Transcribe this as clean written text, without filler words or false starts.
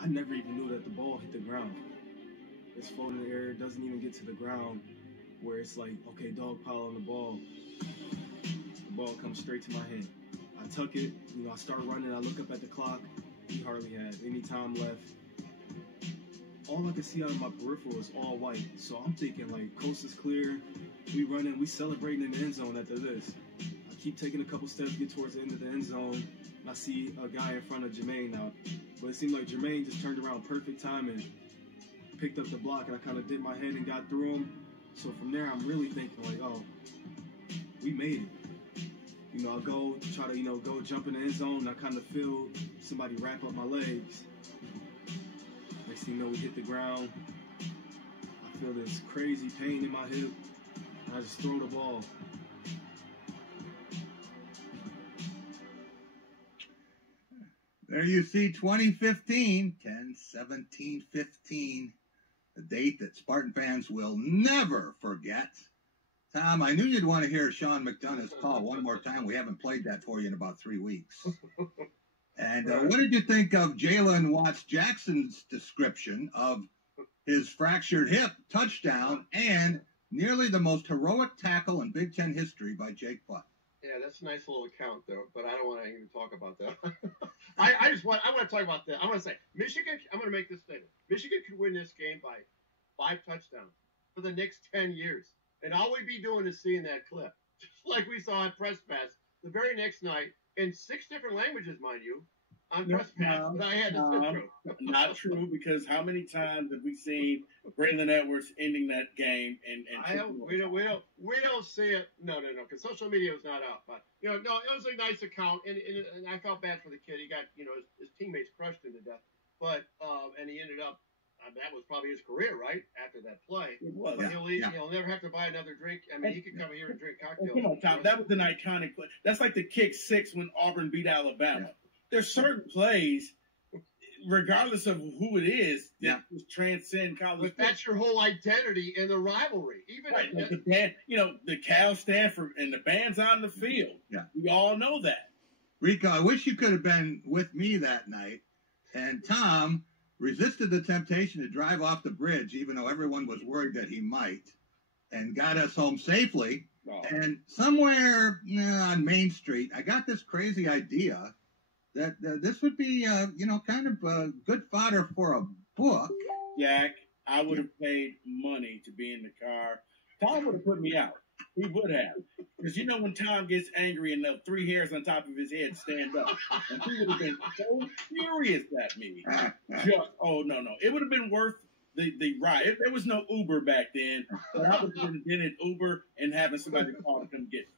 I never even knew that the ball hit the ground. It's floating in the air, it doesn't even get to the ground where it's like, okay, dog pile on the ball. The ball comes straight to my hand. I tuck it, I start running, I look up at the clock. He hardly had any time left. All I could see out of my peripheral is all white. So I'm thinking, like, coast is clear. We running, we celebrating in the end zone after this. I keep taking a couple steps, get towards the end of the end zone, and I see a guy in front of Jermaine now. But it seemed like Jermaine just turned around perfect timing, picked up the block, and I kind of did my head and got through him. So from there, I'm really thinking, like, oh, we made it. I go try to, go jump in the end zone, and I kind of feel somebody wrap up my legs. Next thing you know, we hit the ground. I feel this crazy pain in my hip, and I just throw the ball. There you see 2015, 10/17/15, a date that Spartan fans will never forget. Tom, I knew you'd want to hear Sean McDonough's call one more time. We haven't played that for you in about 3 weeks. And what did you think of Jalen Watts-Jackson's description of his fractured hip touchdown and nearly the most heroic tackle in Big Ten history by Jake Butt? Yeah, that's a nice little account, though, but I don't want to even talk about that. I want to talk about that. I want to say, Michigan, I'm going to make this statement. Michigan could win this game by 5 touchdowns for the next 10 years. And all we'd be doing is seeing that clip, just like we saw at Press Pass the very next night in 6 different languages, mind you, on Press Pass. But I had to sit through. Not true, because how many times have we seen Braylon Edwards ending that game? We don't see it. No, because social media was not out. But no, it was a nice account, and I felt bad for the kid. He got his teammates crushed him to death, but and he ended up. That was probably his career, right? After that play. It was. But he'll never have to buy another drink. I mean, he could come here and drink cocktails. Come on, Tom. That was an iconic play. That's like the kick 6 when Auburn beat Alabama. Yeah. There's certain plays, regardless of who it is, that just transcend college. But that's your whole identity in the rivalry. Even right. The band, the Cal Stanford and the band's on the field. Yeah. We all know that. Rico, I wish you could have been with me that night. And Tom resisted the temptation to drive off the bridge, even though everyone was worried that he might, and got us home safely. Oh. And somewhere on Main Street, I got this crazy idea that this would be, kind of good fodder for a book. Jack, I would have paid money to be in the car. Tom would have put me out. He would have. Because when Tom gets angry and the 3 hairs on top of his head stand up. And he would have been so furious at me. No. It would have been worth the ride. There was no Uber back then. But I would have been in Uber and having somebody call to come get me.